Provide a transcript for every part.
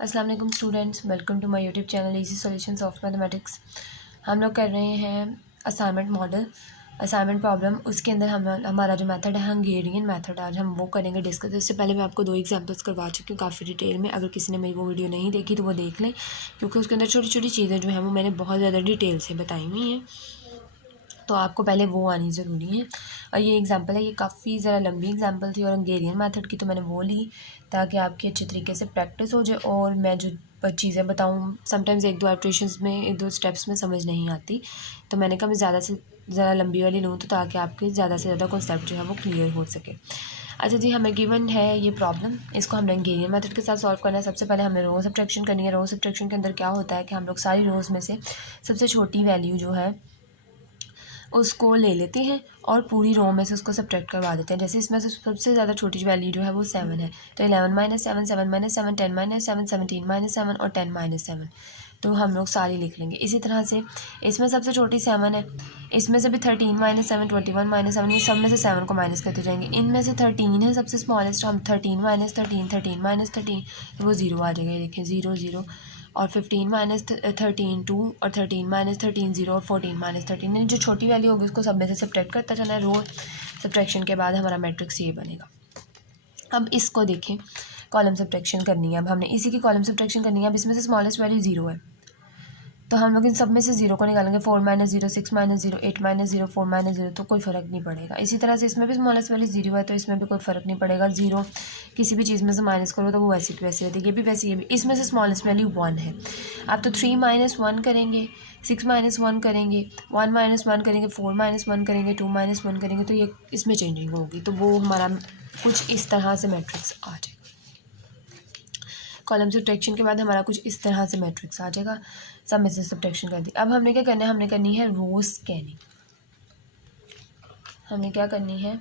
अस्सलाम वालेकुम students, welcome to my YouTube channel easy solutions of mathematics. हम लोग कर रहे हैं असाइनमेंट मॉडल, असाइनमेंट प्रॉब्लम। उसके अंदर हमारा जो मेथड है हंगेरियन मेथड, आज हम वो करेंगे डिस्कस। इससे पहले मैं आपको 2 एग्जांपल्स करवा चुकी हूँ काफ़ी डिटेल में। अगर किसी ने मेरी वो वीडियो नहीं देखी तो वो देख लें, क्योंकि उसके अंदर छोटी छोटी चीज़ें जो हैं वो मैंने बहुत ज़्यादा डिटेल से बताई हुई हैं, तो आपको पहले वो आनी ज़रूरी है। और ये एग्जांपल है, ये काफ़ी ज़रा लंबी एग्जांपल थी और हंगेरियन मेथड की, तो मैंने वो ली ताकि आपकी अच्छे तरीके से प्रैक्टिस हो जाए। और मैं जो चीज़ें बताऊँ, समटाइम्स 1-2 इटरेशंस में, 1-2 स्टेप्स में समझ नहीं आती, तो मैंने कहा मैं ज़्यादा से ज़्यादा लंबी वाली लूँ, तो ताकि आपके ज़्यादा से ज़्यादा कॉन्सेप्ट जो है वो क्लियर हो सके। अच्छा जी, हमें गिवन है ये प्रॉब्लम, इसको हमने हंगेरियन मेथड के साथ सॉल्व करना है। सबसे पहले हमें रो सब्ट्रैक्शन करनी है। रो सब्ट्रैक्शन के अंदर क्या होता है कि हम लोग सारी रोज़ में से सबसे छोटी वैल्यू जो है उसको ले लेते हैं और पूरी रो में से उसको सब्ट्रैक्ट करवा देते हैं। जैसे इसमें से सबसे ज़्यादा छोटी वैल्यू जो है वो 7 है, तो 11 - 7, 7 - 7, 10 - 7, 17 - 7 और 10 - 7, तो हम लोग सारी लिख लेंगे। इसी तरह से इसमें सबसे छोटी 7 है, इसमें से भी 13 - 7, 21 - 7, ये सब में से 7 को माइनस करते जाएंगे। इनमें से 13 है सबसे स्मॉलेस्ट, हम 13 - 13, 13 - 13, तो वो 0 आ जाएगा। ये देखें 0 0, और 15 - 13 2, और 13 - 13 0, और 14 - 13, जो छोटी वैल्यू होगी उसको सब में से सब्ट्रैक्ट करता जाना है। रो सब्ट्रैक्शन के बाद हमारा मैट्रिक्स ये बनेगा। अब इसको देखें, कॉलम सब्ट्रैक्शन करनी है। अब हमने इसी की कॉलम सब्ट्रैक्शन करनी है। अब इसमें से स्मॉलेस्ट वैल्यू 0 है, तो हम लोग इन सब में से 0 को निकालेंगे। 4 - 0, 6 - 0, 8 - 0, 4 - 0, तो कोई फ़र्क नहीं पड़ेगा। इसी तरह से इसमें भी स्मॉलेस्ट वैल्यू 0 है, तो इसमें भी कोई फ़र्क नहीं पड़ेगा। 0 किसी भी चीज़ में से माइनस करो तो वो वैसे की वैसे रहती है, ये भी वैसे, ये भी। इसमें से स्मॉलेस्ट वैल्यू 1 है। आप तो 3 - 1 करेंगे, 6 - 1 करेंगे, 1 - 1 करेंगे, 4 - 1 करेंगे, 2 - 1 करेंगे, तो ये इसमें चेंजिंग होगी, तो वो हमारा कुछ इस तरह से मैट्रिक्स आ जाएगा। कॉलम सब्ट्रैक्शन के बाद हमारा कुछ इस तरह से मैट्रिक्स आ जाएगा। सब में से सब्ट्रैक्शन कर दी। अब हमने क्या करना है, हमने करनी है रो स्कैनिंग। हमने क्या करनी है,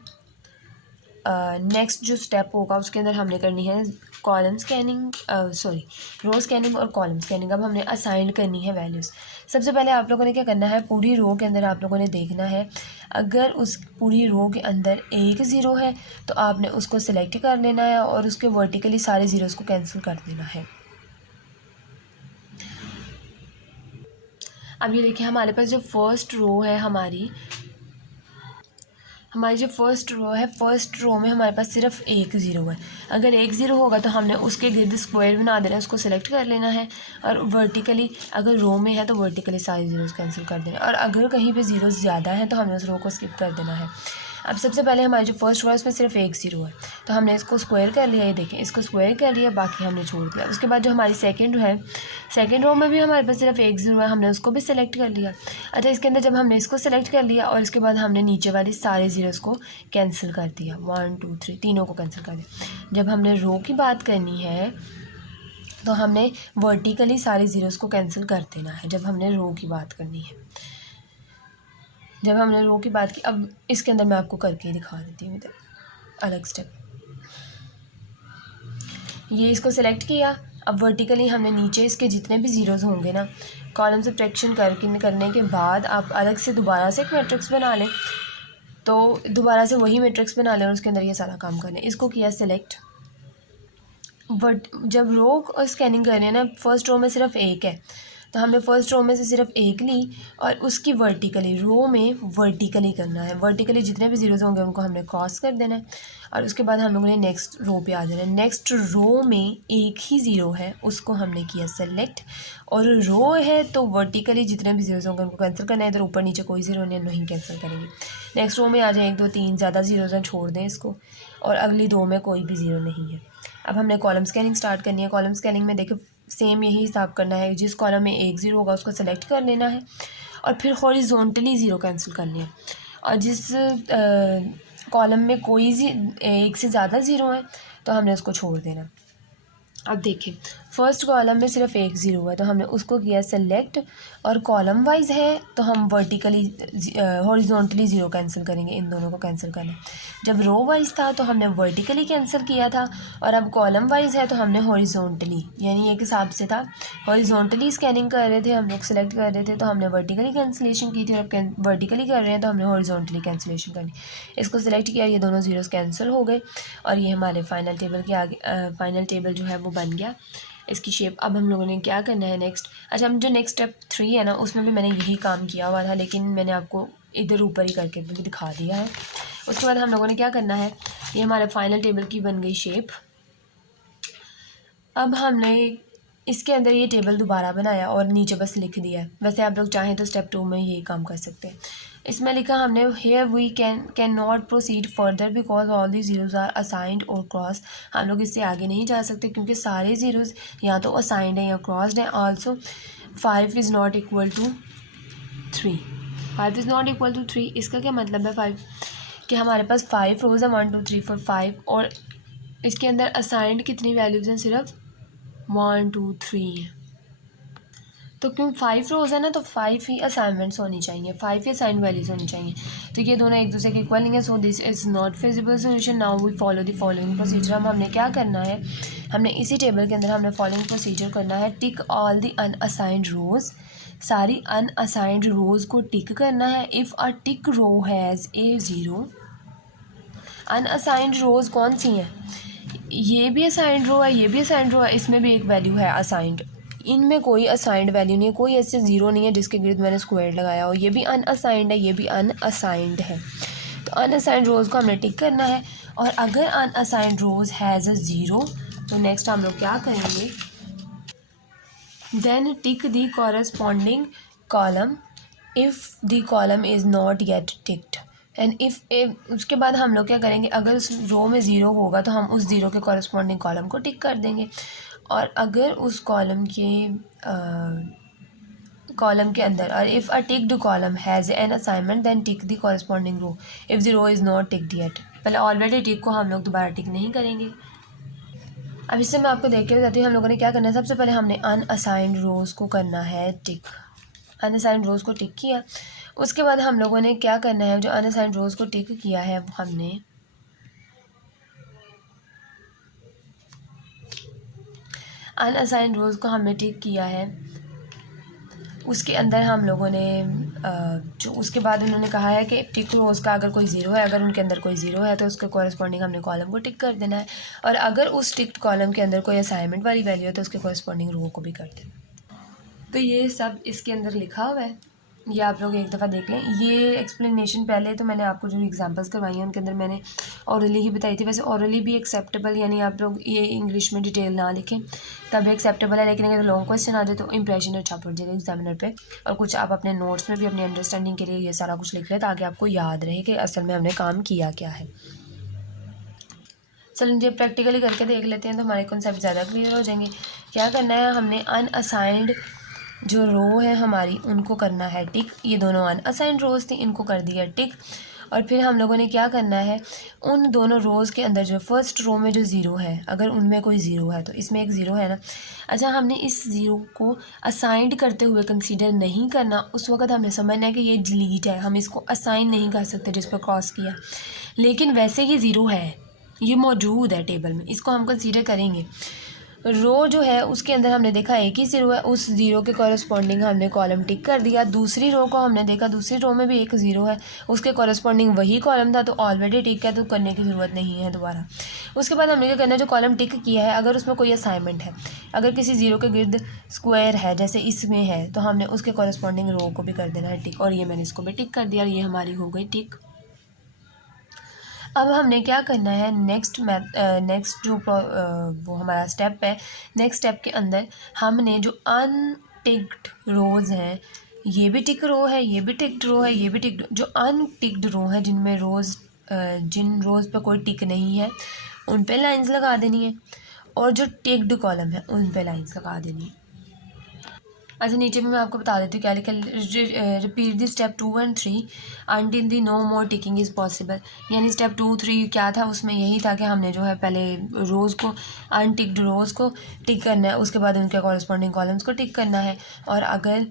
नेक्स्ट जो स्टेप होगा उसके अंदर हमने करनी है कॉलम स्कैनिंग, सॉरी, रो स्कैनिंग और कॉलम स्कैनिंग। अब हमने असाइन करनी है वैल्यूज़। सबसे पहले आप लोगों ने क्या करना है, पूरी रो के अंदर आप लोगों ने देखना है, अगर उस पूरी रो के अंदर एक 0 है तो आपने उसको सिलेक्ट कर लेना है और उसके वर्टिकली सारे ज़ीरोज़ को कैंसिल कर देना है। अब ये देखिए, हमारे पास जो फर्स्ट रो है, हमारी जो फर्स्ट रो है, फर्स्ट रो में हमारे पास सिर्फ एक 0 है। अगर एक 0 होगा तो हमने उसके गिर्द स्क्वायर बना देना है, उसको सिलेक्ट कर लेना है, और वर्टिकली अगर रो में है तो वर्टिकली सारे ज़ीरोज़ कैंसिल कर देना है, और अगर कहीं पे ज़ीरो ज़्यादा है तो हमने उस रो को स्किप कर देना है। अब सबसे पहले हमारी जो फर्स्ट रो है उसमें सिर्फ एक 0 है, तो हमने इसको स्क्वायर कर लिया। ये देखें, इसको स्क्वायर कर लिया, बाकी हमने छोड़ दिया। उसके बाद जो हमारी सेकंड रो है, सेकंड रो में भी हमारे पास सिर्फ एक 0 है, हमने उसको भी सिलेक्ट कर लिया। अच्छा, इसके अंदर जब हमने इसको सिलेक्ट कर लिया और इसके बाद हमने नीचे वाली सारे ज़ीरोज़ को कैंसिल कर दिया, 1 2 3, तीनों को कैंसिल कर दिया। जब हमने रो की बात करनी है तो हमने वर्टिकली सारे ज़ीरोज़ को कैंसिल कर देना है, जब हमने रो की बात करनी है। जब हमने रो की बात की, अब इसके अंदर मैं आपको करके दिखा देती हूँ इधर अलग स्टेप। ये इसको सेलेक्ट किया, अब वर्टिकली हमने नीचे इसके जितने भी ज़ीरोज़ होंगे ना, कॉलम सब्ट्रैक्शन करने के बाद आप अलग से दोबारा से एक मैट्रिक्स बना लें, तो दोबारा से वही मैट्रिक्स बना लें और उसके अंदर ये सारा काम कर लें। इसको किया सेलेक्ट, बट जब रो स्कैनिंग कर रहे हैं ना, फर्स्ट रो में सिर्फ एक है, तो हमने फर्स्ट रो में से सिर्फ एक ली और उसकी वर्टिकली, रो में वर्टिकली करना है। वर्टिकली जितने भी ज़ीरोज़ होंगे उनको हमने क्रॉस कर देना है, और उसके बाद हम लोगों ने नेक्स्ट रो पे आ जाना है। नेक्स्ट रो में एक ही 0 है, उसको हमने किया सेलेक्ट, और रो है तो वर्टिकली जितने भी ज़ीरोज़ होंगे उनको कैंसिल करना है। इधर ऊपर नीचे कोई 0 नहीं कैंसिल करेंगे। नेक्स्ट रो में आ जाए, 1 2 3 ज़्यादा 0 हैं, छोड़ दें इसको, और अगली 2 में कोई भी 0 नहीं है। अब हमने कॉलम स्कैनिंग स्टार्ट करनी है। कॉलम स्कैनिंग में देखो सेम यही हिसाब करना है, जिस कॉलम में एक 0 होगा उसको सेलेक्ट कर लेना है और फिर हॉरिजॉन्टली 0 कैंसिल करनी है, और जिस कॉलम में कोई एक से ज़्यादा 0 है तो हमने उसको छोड़ देना। अब देखें, फर्स्ट कॉलम में सिर्फ एक 0 है तो हमने उसको किया सेलेक्ट, और कॉलम वाइज है तो हम वर्टिकली हॉरिजॉन्टली 0 कैंसिल करेंगे, इन दोनों को कैंसिल करना है। जब रो वाइज था तो हमने वर्टिकली कैंसिल किया था, और अब कॉलम वाइज है तो हमने हॉरिजॉन्टली, यानी एक हिसाब से था, हॉरिजॉन्टली स्कैनिंग कर रहे थे हम लोग, सेलेक्ट कर रहे थे तो हमने वर्टिकली कैंसिलेशन की थी, और अब वर्टिकली कर रहे हैं तो हमने हॉरिजॉन्टली कैंसिलेशन करनी। इसको सिलेक्ट किया, ये दोनों 0 कैंसिल हो गए, और ये हमारे फाइनल टेबल के आगे फाइनल टेबल जो है वो बन गया। इसकी शेप। अब हम लोगों ने क्या करना है नेक्स्ट, अच्छा हम जो नेक्स्ट स्टेप 3 है ना उसमें भी मैंने यही काम किया हुआ था, लेकिन मैंने आपको इधर ऊपर ही करके भी दिखा दिया है। उसके बाद हम लोगों ने क्या करना है, ये हमारे फाइनल टेबल की बन गई शेप। अब हमने इसके अंदर ये टेबल दोबारा बनाया और नीचे बस लिख दिया है। वैसे आप लोग चाहें तो स्टेप 2 में यही काम कर सकते हैं। इसमें लिखा हमने here we can not proceed further because all the zeros are assigned और क्रॉस। हम लोग इससे आगे नहीं जा सकते क्योंकि सारे ज़ीरोज़ या तो असाइंड हैं या क्रॉस्ड हैं। Also 5 is not equal to 3, 5 is not equal to 3। इसका क्या मतलब है 5 कि हमारे पास 5 रोज़ है, 1 2 3 4 5, और इसके अंदर असाइंड कितनी वैल्यूज़ हैं, सिर्फ 1 2 3 है। तो क्यों 5 रोज़ है ना, तो 5 ही असाइनमेंट्स होनी चाहिए, 5 ही असाइंड वैल्यूज़ होनी चाहिए। तो ये दोनों एक दूसरे के इक्वल नहीं है, so this is not feasible solution. Now we follow the following procedure. हमने क्या करना है, हमने इसी टेबल के अंदर हमने फॉलोइंग प्रोसीजर करना है। Tick all the unassigned rows, सारी अनअसाइंड रोज़ को टिक करना है। If a tick row has a zero, unassigned rows कौन सी हैं, ये भी असाइंड रो है, ये भी असाइंड रो है, इसमें भी एक वैल्यू है असाइंड, इनमें कोई असाइंड वैल्यू नहीं है, कोई ऐसे ज़ीरो नहीं है जिसके गिर्द मैंने स्क्वायर लगाया हो। ये भी अनअसाइंड है, ये भी अनअसाइंड है। तो अनअसाइंड रोज़ को हमने टिक करना है। और अगर unassigned rows has a zero तो नेक्स्ट हम लोग क्या करेंगे, then tick the corresponding column if the column is not yet ticked. And if उसके बाद हम लोग क्या करेंगे, अगर उस रो में ज़ीरो होगा तो हम उस ज़ीरो के कॉरस्पॉन्डिंग कॉलम को टिक कर देंगे। और अगर उस कॉलम के अंदर, और if a ticked column has an assignment then tick the corresponding row if the row is not ticked yet. पहले ऑलरेडी टिक को हम लोग दोबारा टिक नहीं करेंगे। अब इससे मैं आपको देख के बताती हूँ हम लोगों ने क्या करना है। सबसे पहले हमने अनअसाइंड रोज़ को करना है टिक, अनअसाइंड रोज़ को टिक किया। उसके बाद हम लोगों ने क्या करना है, जो अनअसाइंड रोज़ को टिक किया है वो हमने अनअसाइंड रोज़ को हमने टिक किया है। उसके अंदर हम लोगों ने जो उसके बाद उन्होंने कहा है कि टिक रोज़ का अगर कोई ज़ीरो है, अगर उनके अंदर कोई ज़ीरो है तो उसके कॉरस्पॉन्डिंग हमने कॉलम को टिक कर देना है। और अगर उस टिक्ड कॉलम के अंदर कोई असाइनमेंट वाली वैल्यू है तो उसके कॉरस्पॉन्डिंग रो को भी कर देना। तो ये सब इसके अंदर लिखा हुआ है, ये आप लोग एक दफ़ा देख लें। ये एक्सप्लेनेशन पहले तो मैंने आपको जो एग्जांपल्स करवाई हैं उनके अंदर मैंने औरली ही बताई थी। वैसे औरली भी एक्सेप्टेबल, यानी आप लोग ये इंग्लिश में डिटेल ना लिखें तब एक्सेप्टेबल है, लेकिन अगर लॉन्ग क्वेश्चन आ जाए तो इंप्रेशन अच्छा पड़ जाएगा एग्जामिनर पे। और कुछ आप अपने नोट्स में भी अपनी अंडरस्टैंडिंग के लिए ये सारा कुछ लिख लें ताकि आपको याद रहे कि असल में हमने काम किया क्या है। चलो जब प्रैक्टिकली करके देख लेते हैं तो हमारे कॉन्सेप्ट ज़्यादा क्लियर हो जाएंगे। क्या करना है, हमने अनअसाइंड जो रो है हमारी उनको करना है टिक। ये दोनों अनअसाइंड रोज़ थी, इनको कर दिया टिक। और फिर हम लोगों ने क्या करना है, उन दोनों रोज़ के अंदर जो फर्स्ट रो में जो ज़ीरो है, अगर उनमें कोई ज़ीरो है तो इसमें एक ज़ीरो है ना, अच्छा हमने इस ज़ीरो को असाइंड करते हुए कंसीडर नहीं करना। उस वक्त हमने समझना है कि ये डिलीट है, हम इसको असाइन नहीं कर सकते जिस पर क्रॉस किया, लेकिन वैसे ये ज़ीरो है, ये मौजूद है टेबल में, इसको हम कंसीडर करेंगे। रो जो है उसके अंदर हमने देखा एक ही ज़ीरो है, उस ज़ीरो के कॉरस्पॉन्डिंग हमने कॉलम टिक कर दिया। दूसरी रो को हमने देखा, दूसरी रो में भी एक ज़ीरो है, उसके कॉरस्पॉन्डिंग वही कॉलम था तो ऑलरेडी टिक है, तो करने की ज़रूरत नहीं है दोबारा। उसके बाद हमने क्या करना है, जो कॉलम टिक किया है अगर उसमें कोई असाइनमेंट है, अगर किसी ज़ीरो के गिर्द स्क्वायर है जैसे इसमें है, तो हमने उसके कॉरस्पॉन्डिंग रो को भी कर देना है टिक। और ये मैंने इसको भी टिक कर दिया और ये हमारी हो गई टिक। अब हमने क्या करना है, नेक्स्ट जो वो हमारा स्टेप है, नेक्स्ट स्टेप के अंदर हमने जो अनटिक्ड रोज़ हैं, ये भी टिक रो है, ये भी टिक्ड रो है, ये भी टिक्ड, जो अनटिक्ड रो है जिनमें जिन रोज़ पे कोई टिक नहीं है उन पे लाइंस लगा देनी है, और जो टिक्ड कॉलम है उन पे लाइंस लगा देनी है। अच्छा नीचे में मैं आपको बता देती हूँ क्या लिखा, repeat the step 2 and 3 until the no more ticking is possible. यानी स्टेप 2 3 क्या था, उसमें यही था कि हमने जो है पहले रोज़ को, अनटिक्ड रोज़ को टिक करना है, उसके बाद उनके कॉरस्पॉन्डिंग कॉलम्स को टिक करना है, और अगर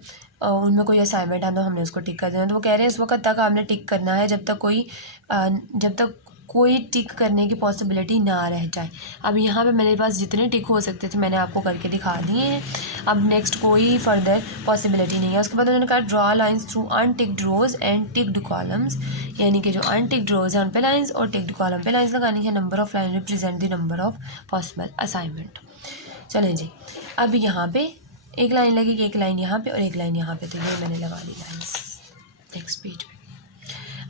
उनमें कोई असाइनमेंट है तो हमने उसको टिक कर देना। तो वो कह रहे हैं इस वक्त तक आपने टिक करना है जब तक कोई टिक करने की पॉसिबिलिटी ना रह जाए। अब यहाँ पे मेरे पास जितने टिक हो सकते थे मैंने आपको करके दिखा दिए हैं, अब नेक्स्ट कोई फर्दर पॉसिबिलिटी नहीं है। उसके बाद उन्होंने कहा draw lines through unticked rows and ticked columns, यानी कि जो अनटिक्ड रोज़ है उन पे लाइंस और टिक्ड कॉलम पे लाइंस लगानी है। Number of line represent the number of possible assignment. चलें जी, अब यहाँ पे एक लाइन लगेगी, एक लाइन यहाँ पे और एक लाइन यहाँ पे, तो ये मैंने लगा दी लाइन्स नेक्स्ट पेज पे।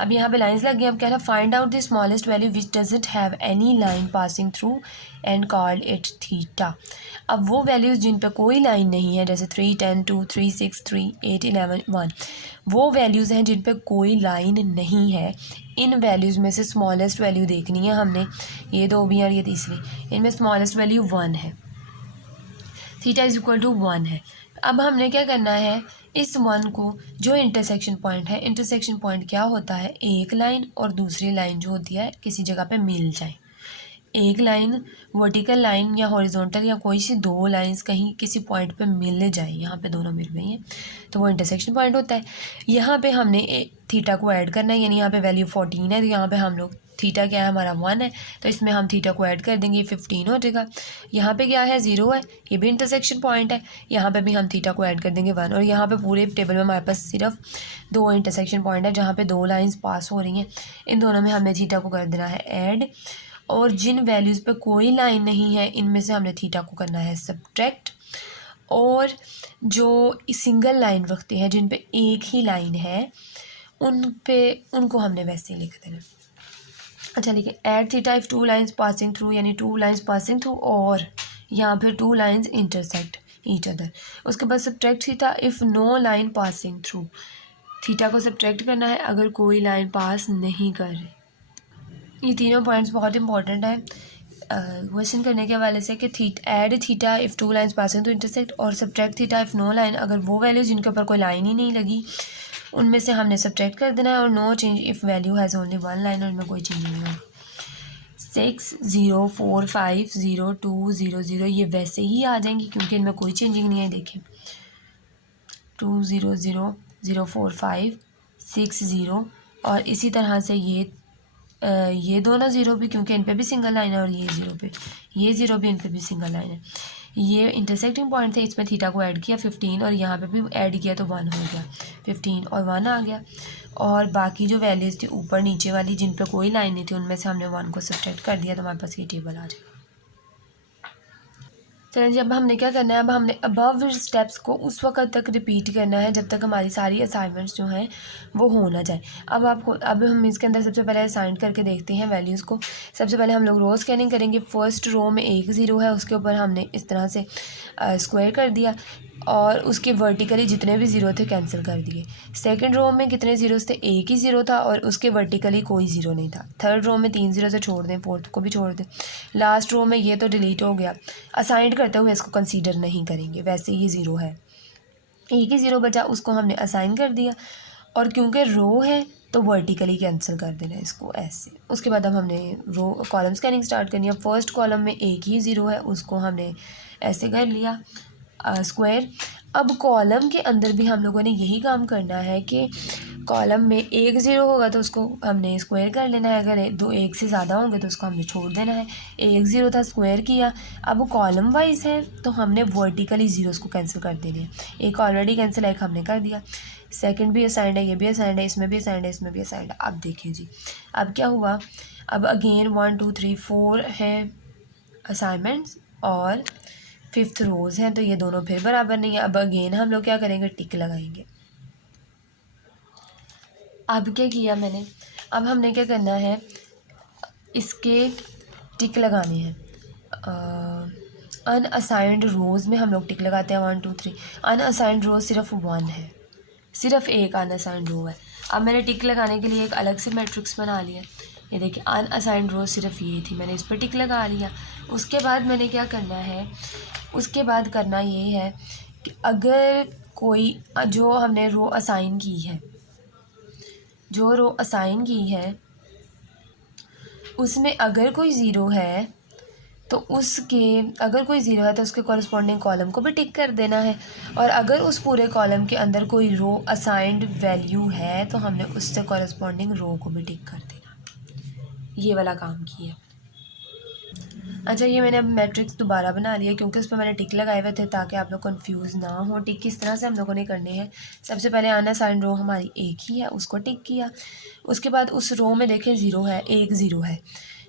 अब यहाँ पे लाइंस लग गई। अब कह रहा है find out the smallest value which doesn't have any line passing through and called it theta. अब वो वैल्यूज़ जिन पे कोई लाइन नहीं है, जैसे 3, 10, 2, 3, 6, 3, 8, 11, 1, वो वैल्यूज़ हैं जिन पे कोई लाइन नहीं है। इन वैल्यूज़ में से स्मॉलेस्ट वैल्यू देखनी है हमने, ये दो भी और ये तीसरी, इनमें स्मॉलेस्ट वैल्यू 1 है, थीटा इज इक्वल टू 1 है। अब हमने क्या करना है, इस 1 को, जो इंटरसेक्शन पॉइंट है, इंटरसेक्शन पॉइंट क्या होता है, एक लाइन और दूसरी लाइन जो होती है किसी जगह पे मिल जाए। एक लाइन वर्टिकल लाइन या हॉरिजॉन्टल या कोई सी दो लाइंस कहीं किसी पॉइंट पे मिल जाए, यहाँ पे दोनों मिल गई हैं, तो वो इंटरसेक्शन पॉइंट होता है। यहाँ पे हमने थीटा को ऐड करना है, यानी यहाँ पे वैल्यू 14 है, तो यहाँ पे हम लोग थीटा क्या है हमारा 1 है, तो इसमें हम थीटा को ऐड कर देंगे, 15 हो जाएगा। यहाँ पे क्या है 0 है, ये भी इंटरसेक्शन पॉइंट है, यहाँ पे भी हम थीटा को ऐड कर देंगे 1। और यहाँ पे पूरे टेबल में हमारे पास सिर्फ 2 इंटरसेक्शन पॉइंट है जहाँ पे 2 लाइंस पास हो रही हैं, इन दोनों में हमने थीटा को कर देना है ऐड। और जिन वैल्यूज़ पे कोई लाइन नहीं है इनमें से हमने थीटा को करना है सब्ट्रैक्ट। और जो सिंगल लाइन रखते हैं जिन पे एक ही लाइन है उनको हमने वैसे ही लिख देना। अच्छा लिखिए, at theta if 2 lines passing through, यानी 2 लाइन्स पासिंग थ्रू और यहाँ फिर 2 लाइन्स इंटरसेक्ट ईच अदर। उसके बाद subtract theta if no line passing through, theta को सब्ट्रैक्ट करना है अगर कोई लाइन पास नहीं कर रही। ये तीनों पॉइंट्स बहुत इंपॉर्टेंट है क्वेश्चन करने के हवाले से कि add theta if 2 lines passing to intersect और subtract theta if no line, अगर वो वैल्यू जिनके ऊपर कोई लाइन ही नहीं लगी उनमें से हमने सब्ट्रैक्ट कर देना है। और no change if value has only 1 line, और इनमें कोई चेंज नहीं होगा। 6, 0, 4, 5, 0, 2, 0, 0 ये वैसे ही आ जाएंगी क्योंकि इनमें कोई चेंजिंग नहीं है। देखें 2, 0, 0, 0, 4, 5, 6, 0 और इसी तरह से ये दोनों ज़ीरो भी क्योंकि इन पे भी सिंगल लाइन है, और ये ज़ीरो भी इन पे भी सिंगल लाइन है। ये इंटरसेक्टिंग पॉइंट थे, इसमें थीटा को ऐड किया 15 और यहाँ पे भी ऐड किया तो 1 हो गया, 15 और 1 आ गया। और बाकी जो वैल्यूज़ थी ऊपर नीचे वाली जिन पे कोई लाइन नहीं थी उनमें से हमने 1 को सब्ट्रैक्ट कर दिया, तो हमारे पास ये टेबल आ जाएगा। चलें जी, अब हमने क्या करना है, अब हमने अबव स्टेप्स को उस वक्त तक रिपीट करना है जब तक हमारी सारी असाइनमेंट्स जो हैं वो हो ना जाए। अब हम इसके अंदर सबसे पहले असाइन करके देखते हैं वैल्यूज़ को। सबसे पहले हम लोग रो स्कैनिंग करेंगे। फर्स्ट रो में 1 0 है, उसके ऊपर हमने इस तरह से स्क्वायर कर दिया और उसके वर्टिकली जितने भी ज़ीरो थे कैंसिल कर दिए। सेकंड रो में कितने ज़ीरोज़ थे, 1 ही ज़ीरो था और उसके वर्टिकली कोई ज़ीरो नहीं था। थर्ड रो में 3 ज़ीरो से छोड़ दें, फोर्थ को भी छोड़ दें। लास्ट रो में ये तो डिलीट हो गया, असाइन करते हुए इसको कंसीडर नहीं करेंगे, वैसे ही ज़ीरो है। 1 ही ज़ीरो बचा, उसको हमने असाइन कर दिया और क्योंकि रो है तो वर्टिकली कैंसिल कर देना इसको ऐसे। उसके बाद अब हमने रो कॉलम स्कैनिंग स्टार्ट करनी है। फर्स्ट कॉलम में 1 ही ज़ीरो है, उसको हमने ऐसे कर लिया स्क्वायर। अब कॉलम के अंदर भी हम लोगों ने यही काम करना है कि कॉलम में 1 0 होगा तो उसको हमने स्क्वायर कर लेना है, अगर 1 से ज़्यादा होंगे तो उसको हमने छोड़ देना है। 1 0 था, स्क्वायर किया। अब कॉलम वाइज है तो हमने वर्टिकली ज़ीरोज़ को कैंसिल कर देने हैं। एक ऑलरेडी कैंसिल है, एक हमने कर दिया। सेकंड भी असाइंड है, ये भी असाइंड है, इसमें भी असाइंड है, इसमें भी असाइंड है। अब देखें जी, अब क्या हुआ, अब अगेन 1 2 3 4 है असाइनमेंट्स और 5th रोज़ हैं, तो ये दोनों फिर बराबर नहीं है। अब अगेन हम लोग क्या करेंगे, टिक लगाएंगे। अब क्या किया मैंने, अब हमने क्या करना है, इसके टिक लगाने हैं। अनअसाइंड रोज़ में हम लोग टिक लगाते हैं 1 2 3। अनअसाइंड रोज़ सिर्फ 1 है, सिर्फ एक अनअसाइंड रो है। अब मैंने टिक लगाने के लिए एक अलग से मैट्रिक्स बना लिया। ये देखिए अनअसाइंड रो सिर्फ ये थी, मैंने इस पर टिक लगा लिया। उसके बाद मैंने क्या करना है, उसके बाद करना ये है कि अगर कोई जो हमने रो असाइन की है, जो रो असाइन की है उसमें अगर कोई ज़ीरो है तो अगर कोई ज़ीरो है तो उसके कॉरस्पॉन्डिंग कॉलम को भी टिक कर देना है। और अगर उस पूरे कॉलम के अंदर कोई रो असाइंड वैल्यू है तो हमने उससे कॉरस्पॉन्डिंग रो को भी टिक कर देना। ये वाला काम किया। अच्छा, ये मैंने अब मैट्रिक्स दोबारा बना लिया क्योंकि उस पर मैंने टिक लगाए हुए थे ताकि आप लोग कंफ्यूज ना हो। टिक किस तरह से हम लोगों ने करने हैं, सबसे पहले अनअसाइंड रो हमारी एक ही है, उसको टिक किया। उसके बाद उस रो में देखें ज़ीरो है, 1 0 है,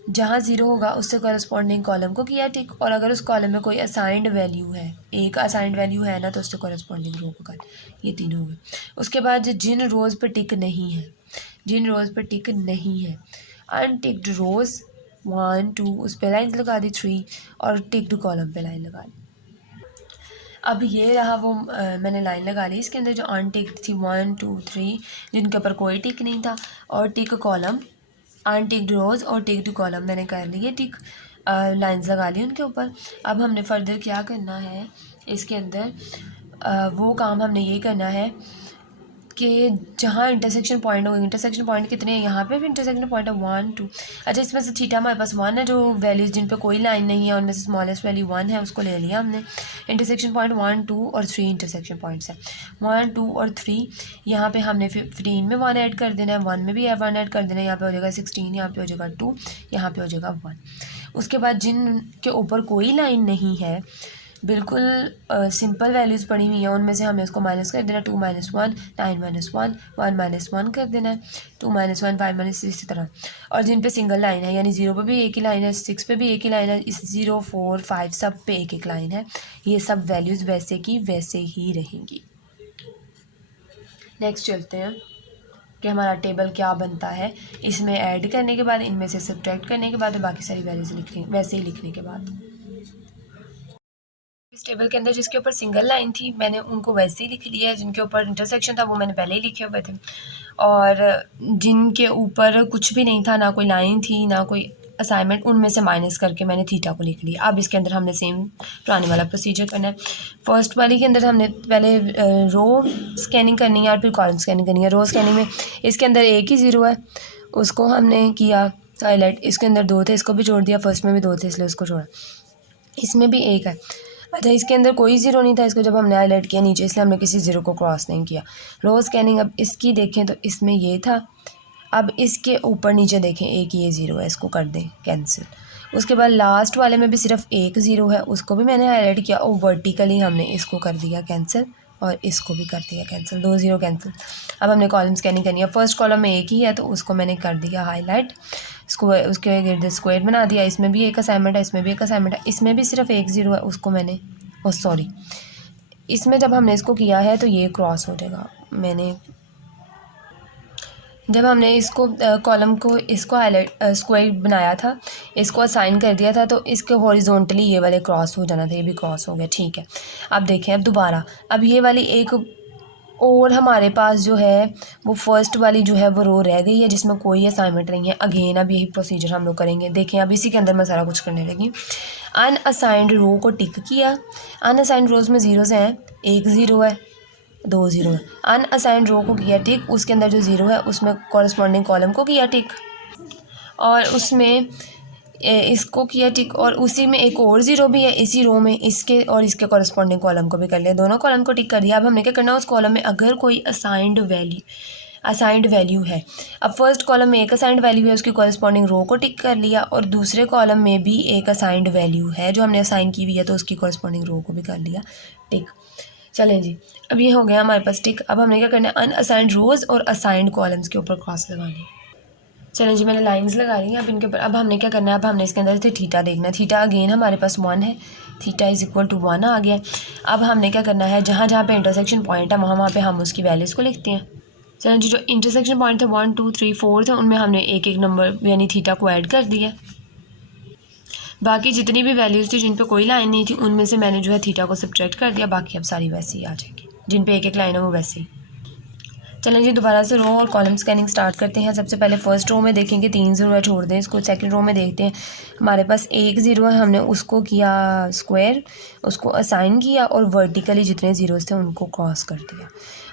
जहाँ ज़ीरो होगा उससे कॉरस्पॉन्डिंग कॉलम को किया टिक, और अगर उस कॉलम में कोई असाइंड वैल्यू है, एक असाइंड वैल्यू है ना, तो उससे कॉरस्पॉन्डिंग रो को कर। ये तीन हो गए। उसके बाद जिन रोज़ पर टिक नहीं है, जिन रोज़ पर टिक नहीं है, अनटिक्ड रोज़ 1 2 उस पर लाइन लगा दी 3, और टिक्ड कॉलम पे लाइन लगा दी। अब ये रहा वो मैंने लाइन लगा ली इसके अंदर जो अनटिक्ड थी 1 2 3, जिनके ऊपर कोई टिक नहीं था, और टिक कॉलम, अनटिक्ड रोज़ और टिक्ड कॉलम मैंने कर लिए टिक, लाइंस लगा ली उनके ऊपर। अब हमने फर्दर क्या करना है इसके अंदर, वो काम हमने ये करना है कि जहाँ इंटरसेक्शन पॉइंट होगा, इंटरसेक्शन पॉइंट कितने हैं, यहाँ पे भी इंटरसेक्शन पॉइंट है 1 2। अच्छा, इसमें से थीटा हमारे पास 1 है, जो वैल्यूज़ जिन पे कोई लाइन नहीं है उनमें से स्मॉलेस्ट वैल्यू 1 है, उसको ले लिया हमने। इंटरसेक्शन पॉइंट 1 2 और 3 इंटरसेक्शन पॉइंट्स है, 1 2 और 3। यहाँ पे हमने 15 में 1 ऐड कर देना है, 1 में भी 1 ऐड कर देना है, यहाँ पे हो जाएगा 16, यहाँ पे हो जाएगा 2, यहाँ पे हो जाएगा 1। उसके बाद जिन के ऊपर कोई लाइन नहीं है, बिल्कुल सिंपल वैल्यूज़ पड़ी हुई हैं, उनमें से हमें उसको माइनस कर देना, 2 - 1 9 - 1 1 - 1 कर देना है, 2 - 1 5 - 6 इसी तरह। और जिन पे सिंगल लाइन है, यानी 0 पे भी एक ही लाइन है, 6 पे भी एक ही लाइन है, इस 0 4 5 सब पे एक एक लाइन है, ये सब वैल्यूज़ वैसे की वैसे ही रहेंगी। नेक्स्ट चलते हैं कि हमारा टेबल क्या बनता है, इसमें ऐड करने के बाद, इनमें से सब्ट्रैक्ट करने के बाद और बाकी सारी वैल्यूज़ लिखने वैसे ही लिखने के बाद। इस टेबल के अंदर जिसके ऊपर सिंगल लाइन थी मैंने उनको वैसे ही लिख लिया है, जिनके ऊपर इंटरसेक्शन था वो मैंने पहले ही लिखे हुए थे, और जिनके ऊपर कुछ भी नहीं था, ना कोई लाइन थी ना कोई असाइनमेंट, उनमें से माइनस करके मैंने थीटा को लिख लिया। अब इसके अंदर हमने सेम पुराने वाला प्रोसीजर करना है। फर्स्ट वाली के अंदर हमने पहले रो स्कैनिंग करनी है और फिर कॉलम स्कैनिंग करनी है। रो स्कैनिंग में इसके अंदर एक ही ज़ीरो है, उसको हमने किया हाईलाइट, इसके अंदर 2 थे, इसको भी जोड़ दिया, फर्स्ट में भी 2 थे इसलिए उसको जोड़ा, इसमें भी 1 है। अच्छा, इसके अंदर कोई ज़ीरो नहीं था, इसको जब हमने हाईलाइट किया नीचे, इसलिए हमने किसी ज़ीरो को क्रॉस नहीं किया। रो स्कैनिंग अब इसकी देखें तो इसमें ये था, अब इसके ऊपर नीचे देखें एक ये ज़ीरो है, इसको कर दें कैंसिल। उसके बाद लास्ट वाले में भी सिर्फ एक ज़ीरो है, उसको भी मैंने हाईलाइट किया और वर्टिकली हमने इसको कर दिया कैंसिल और इसको भी कर दिया कैंसिल, 2 ज़ीरो कैंसिल। अब हमने कॉलम स्कैनिंग करनी है। फर्स्ट कॉलम में एक ही है तो उसको मैंने कर दिया हाईलाइट, स्क्वायर, उसके गिर्द स्क्वायर बना दिया। इसमें भी एक असाइनमेंट है, इसमें भी एक असाइनमेंट है, इसमें भी सिर्फ एक ज़ीरो है, उसको मैंने सॉरी, इसमें जब हमने इसको किया है तो ये क्रॉस हो जाएगा। मैंने जब हमने इसको कॉलम को इसको हाईलाइट स्क्वायर बनाया था, इसको असाइन कर दिया था, तो इसके हॉरिजॉन्टली ये वाले क्रॉस हो जाना था, ये भी क्रॉस हो गया, ठीक है। अब देखें, अब दोबारा, अब ये वाली एक और हमारे पास जो है वो फर्स्ट वाली जो है वो रो रह गई है जिसमें कोई असाइनमेंट नहीं है। अगेन अब यही प्रोसीजर हम लोग करेंगे। देखें, अब इसी के अंदर मैं सारा कुछ करने लगी। अनअसाइंड रो को टिक किया, अनअसाइंड रोज़ में ज़ीरोज़ हैं, एक ज़ीरो है, 2 ज़ीरो है। अनअसाइंड रो को किया टिक, उसके अंदर जो ज़ीरो है उसमें कॉरस्पॉन्डिंग कॉलम को किया टिक, और उसमें इसको किया टिक, और उसी में एक और ज़ीरो भी है इसी रो में, इसके और इसके कॉरस्पॉन्डिंग कॉलम को भी कर लिया, दोनों कॉलम को टिक कर दिया। अब हमने क्या करना है, उस कॉलम में अगर कोई असाइंड वैल्यू है, अब फर्स्ट कॉलम में एक असाइंड वैल्यू है, उसकी कॉरस्पॉन्डिंग रो को टिक कर लिया, और दूसरे कॉलम में भी एक असाइंड वैल्यू है जो हमने असाइन की हुई है, तो उसकी कॉरस्पॉन्डिंग रो को भी कर लिया टिक। चलें जी, अब ये हो गया हमारे पास टिक। अब हमने क्या करना है, अनअसाइंड रोज़ और असाइंड कॉलम्स के ऊपर क्रॉस लगानी है। चलें जी, मैंने लाइंस लगा ली हैं। अब इनके ऊपर अब हमने क्या करना है, अब हमने इसके अंदर से थीटा देखना है। थीटा अगेन हमारे पास 1 है, थीटा इज़ इक्वल टू 1 आ गया। अब हमने क्या करना है, जहाँ जहाँ पे इंटरसेक्शन पॉइंट है वहाँ पे हम उसकी वैल्यूज़ को लिखते हैं। चलें जी, जो इंटरसेक्शन पॉइंट थे 1 2 3 4 थे, उनमें हमने एक एक नंबर यानी थीटा को ऐड कर दिया। बाकी जितनी भी वैल्यूज़ थी जिन पे कोई लाइन नहीं थी, उनमें से मैंने जो है थीटा को सब्ट्रैक्ट कर दिया। बाकी अब सारी वैसे ही आ जाएगी, जिन पे एक एक लाइन है वो वैसे ही। चलें जी, दोबारा से रो और कॉलम स्कैनिंग स्टार्ट करते हैं। सबसे पहले फर्स्ट रो में देखेंगे 3 ज़ीरो है, छोड़ दें इसको। सेकंड रो में देखते हैं, हमारे पास एक ज़ीरो है, हमने उसको किया स्क्वायर, उसको असाइन किया और वर्टिकली जितने ज़ीरोज़ थे उनको क्रॉस कर दिया।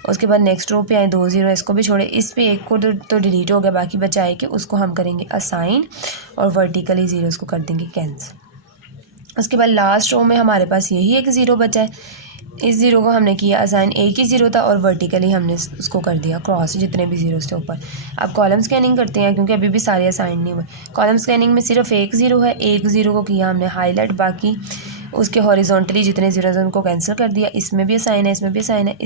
उसके बाद नेक्स्ट रो पे आए, 2 ज़ीरो, इसको भी छोड़े, इस पे एक को तो डिलीट हो गया, बाकी बचा है कि उसको हम करेंगे असाइन और वर्टिकली ज़ीरोज़ को कर देंगे कैंसिल। उसके बाद लास्ट रो में हमारे पास यही एक ज़ीरो बचा है, इस ज़ीरो को हमने किया असाइन, एक ही ज़ीरो था और वर्टिकली हमने उसको कर दिया क्रॉस, जितने भी ज़ीरोज़ थे ऊपर। अब कॉलम स्कैनिंग करते हैं क्योंकि अभी भी सारे असाइन नहीं हुए। कॉलम स्कैनिंग में सिर्फ एक ज़ीरो है, एक ज़ीरो को किया हमने हाईलाइट, बाकी उसके हॉरिजॉन्टली जितने ज़ीरोज़ हैं उनको कैंसिल कर दिया। इसमें भी असाइन है, इसमें भी असाइन है,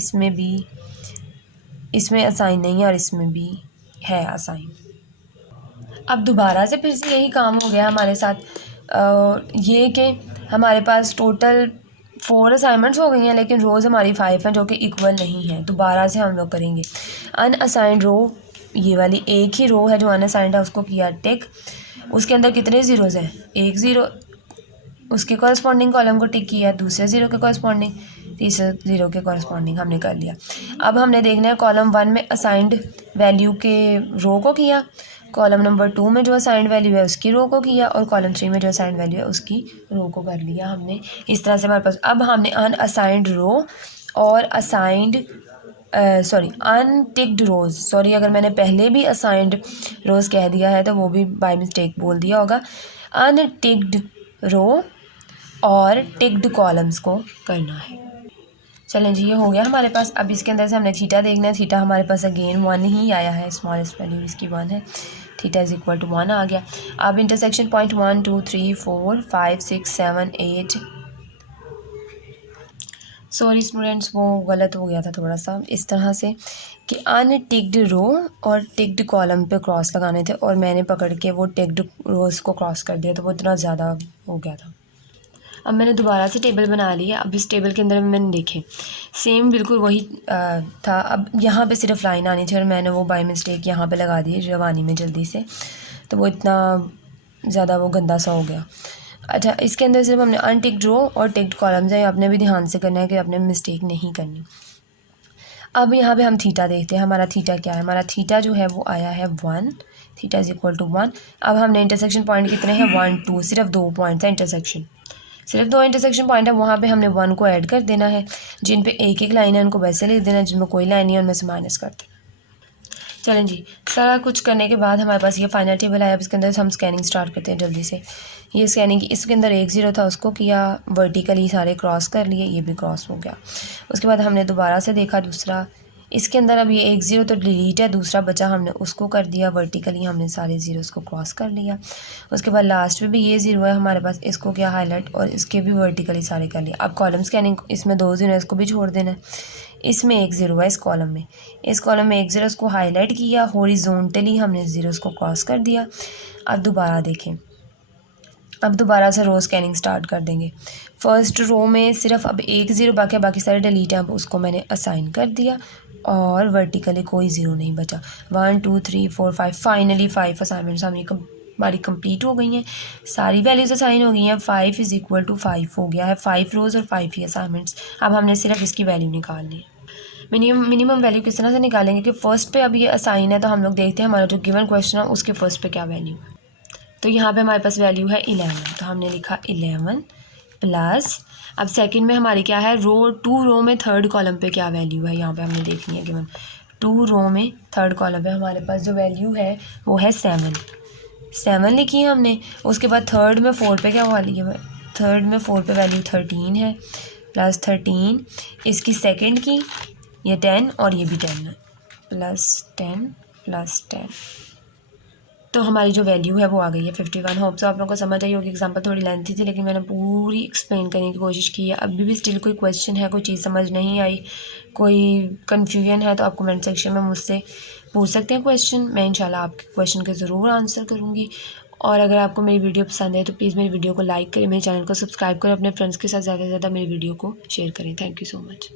इसमें असाइन नहीं है और इसमें भी है असाइन। अब दोबारा से फिर से यही काम हो गया हमारे साथ, ये कि हमारे पास टोटल 4 असाइनमेंट्स हो गई हैं, लेकिन रोज़ हमारी 5 हैं जो कि इक्वल नहीं है। दोबारा से हम लोग करेंगे। अनअसाइंड रो, ये वाली एक ही रो है जो अनअसाइंड है, उसको किया टिक। उसके अंदर कितने ज़ीरोज़ हैं? 1 ज़ीरो। उसके कॉरस्पॉन्डिंग कॉलम को टिक किया, दूसरे ज़ीरो के कॉरस्पॉन्डिंग, तीसरे ज़ीरो के कॉरस्पॉन्डिंग हमने कर लिया। अब हमने देखना है कॉलम 1 में असाइंड वैल्यू के रो को किया, कॉलम नंबर 2 में जो असाइंड वैल्यू है उसकी रो को किया, और कॉलम 3 में जो असाइंड वैल्यू है उसकी रो को कर लिया हमने। इस तरह से हमारे पास अब हमने अनअसाइंड रो और अनटिक्ड रोज़, सॉरी अगर मैंने पहले भी असाइंड रोज़ कह दिया है तो वो भी बाय मिस्टेक बोल दिया होगा। अनटिक्ड रो और टिक्ड कॉलम्स को करना है। चलें जी, ये हो गया हमारे पास। अब इसके अंदर से हमने थीटा देखना है। थीटा हमारे पास अगेन 1 ही आया है, स्मॉलेस्ट वैल्यू इसकी 1 है। थीटा इज इक्वल टू 1 आ गया। अब इंटरसेक्शन पॉइंट 1 2 3 4 5 6 7 8, सॉरी स्टूडेंट्स वो गलत हो गया था थोड़ा सा, इस तरह से कि अनटिक्ड रो और टिक्ड कॉलम पे क्रॉस लगाने थे, और मैंने पकड़ के वो टिक्ड रोज़ को क्रॉस कर दिया, तो वो इतना ज़्यादा हो गया था। अब मैंने दोबारा से टेबल बना ली है। अब इस टेबल के अंदर मैंने देखे सेम बिल्कुल वही था। अब यहाँ पे सिर्फ लाइन आनी थी और मैंने वो बाय मिस्टेक यहाँ पे लगा दी जवानी में जल्दी से, तो वो इतना ज़्यादा वो गंदा सा हो गया। अच्छा, इसके अंदर सिर्फ हमने अनटिक्ड रो और टिक्ड कॉलम्स है, आपने भी ध्यान से करना है कि आपने मिस्टेक नहीं करनी। अब यहाँ पे हम थीटा देखते हैं। हमारा थीटा क्या है? हमारा थीटा जो है वो आया है 1, थीटा इज इक्वल टू 1। अब हमने इंटरसेक्शन पॉइंट कितने हैं? 1 2, सिर्फ 2 पॉइंट्स हैं इंटरसेक्शन, सिर्फ 2 इंटरसेक्शन पॉइंट है। वहाँ पे हमने 1 को ऐड कर देना है। जिन पे एक एक लाइन है उनको वैसे लिख देना, जिनमें कोई लाइन नहीं है उनमें से माइनस कर देना। चलें जी, सारा कुछ करने के बाद हमारे पास ये फाइनल टेबल आया। अब इसके अंदर से हम स्कैनिंग स्टार्ट करते हैं जल्दी से। ये स्कैनिंग, इसके अंदर 1 ज़ीरो था उसको किया, वर्टिकली सारे क्रॉस कर लिए, ये भी क्रॉस हो गया। उसके बाद हमने दोबारा से देखा दूसरा, इसके अंदर अब ये 1 ज़ीरो तो डिलीट है, दूसरा बचा, हमने उसको कर दिया वर्टिकली, हमने सारे ज़ीरोज़ को क्रॉस कर लिया। उसके बाद लास्ट में भी ये ज़ीरो है हमारे पास, इसको किया हाईलाइट और इसके भी वर्टिकली सारे कर लिए। अब कॉलम स्कैनिंग, इसमें 2 ज़ीरो है, इसको भी छोड़ देना है। इसमें 1 ज़ीरो है, इस कॉलम में 1 ज़ीरो, इसको हाईलाइट किया, हॉरिजॉन्टली हमने ज़ीरोज़ को क्रॉस कर दिया। अब दोबारा देखें, अब दोबारा से रो स्कैनिंग स्टार्ट कर देंगे। फर्स्ट रो में सिर्फ अब 1 ज़ीरो बाकी है, बाकी सारे डिलीट हैं। अब उसको मैंने असाइन कर दिया और वर्टिकली कोई ज़ीरो नहीं बचा। 1 2 3 4 5, फाइनली 5 असाइनमेंट्स हमारी कंप्लीट हो गई हैं, सारी वैल्यूज़ असाइन हो गई हैं। 5 इज़ इक्वल टू 5 हो गया है, 5 रोज़ और 5 ही असाइनमेंट्स। अब हमने सिर्फ इसकी वैल्यू निकालनी है। मिनिमम वैल्यू किस तरह से निकालेंगे कि फ़र्स्ट पे अब ये असाइन है, तो हम लोग देखते हैं हमारा जो गिवन क्वेश्चन है उसके फर्स्ट पे क्या वैल्यू है। तो यहाँ पे हमारे पास वैल्यू है 11, तो हमने लिखा 11 प्लस, अब सेकंड में हमारी क्या है, रो 2 रो में थर्ड कॉलम पे क्या वैल्यू है, यहाँ पे हमने देखनी है। गिवन 2 रो में थर्ड कॉलम पे हमारे पास जो वैल्यू है वो है 7 लिखी है हमने। उसके बाद थर्ड में 4 पे क्या वाली है, थर्ड में 4 पे वैल्यू 13 है, प्लस 13 इसकी सेकंड की, ये 10 और ये भी 10 है, प्लस 10 तो हमारी जो वैल्यू है वो आ गई है 51। होप सो आप लोगों को समझ आई होगी। एग्जांपल थोड़ी लेंथी थी लेकिन मैंने पूरी एक्सप्लेन करने की कोशिश की है। अभी भी स्टिल कोई क्वेश्चन है, कोई चीज़ समझ नहीं आई, कोई कन्फ्यूजन है, तो आप कमेंट सेक्शन में मुझसे पूछ सकते हैं क्वेश्चन। मैं इंशाल्लाह आपके क्वेश्चन के ज़रूर आंसर करूँगी। और अगर आपको मेरी वीडियो पसंद है तो प्लीज़ मेरी वीडियो को लाइक करें, मेरे चैनल को सब्सक्राइब करें, अपने फ्रेंड्स के साथ ज़्यादा से ज़्यादा मेरी वीडियो को शेयर करें। Thank you so much.